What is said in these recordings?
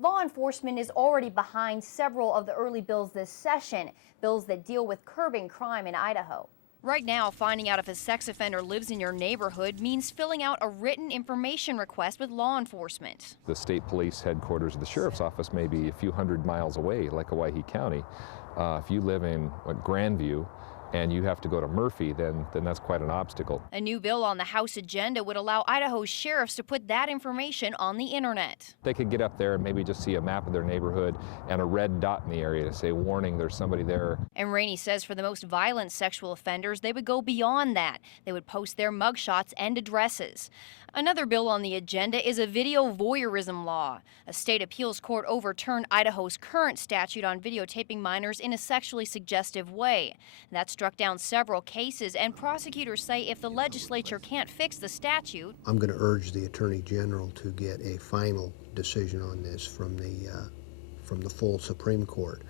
Law enforcement is already behind several of the early bills this session, bills that deal with curbing crime in Idaho. Right now, finding out if a sex offender lives in your neighborhood means filling out a written information request with law enforcement. The state police headquarters of the sheriff's office may be a few hundred miles away, like Owyhee County. If you live in Grandview and you have to go to Murphy, then that's quite an obstacle. A new bill on the House agenda would allow Idaho sheriffs to put that information on the internet. They could get up there and maybe just see a map of their neighborhood and a red dot in the area to say, warning, there's somebody there. And Rainey says for the most violent sexual offenders, they would go beyond that. They would post their mugshots and addresses. Another bill on the agenda is a video voyeurism law. A state appeals court overturned Idaho's current statute on videotaping minors in a sexually suggestive way. That struck down several cases, and prosecutors say if the legislature can't fix the statute, I'm going to urge the Attorney General to get a final decision on this from the full Supreme Court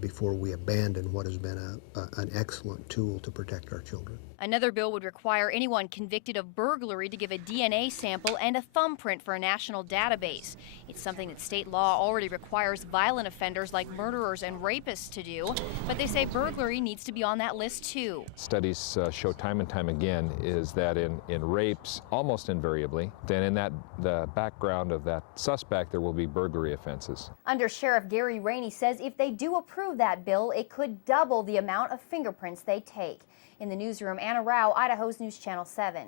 before we abandon what has been an excellent tool to protect our children. Another bill would require anyone convicted of burglary to give a DNA sample and a thumbprint for a national database. It's something that state law already requires violent offenders like murderers and rapists to do, but they say burglary needs to be on that list too. Studies show time and time again is that in rapes, almost invariably, then in the background of that suspect, there will be burglary offenses. Under Sheriff Gary Rainey says if they do approve that bill, it could double the amount of fingerprints they take. In the newsroom, Anna Rau, Idaho's News Channel 7.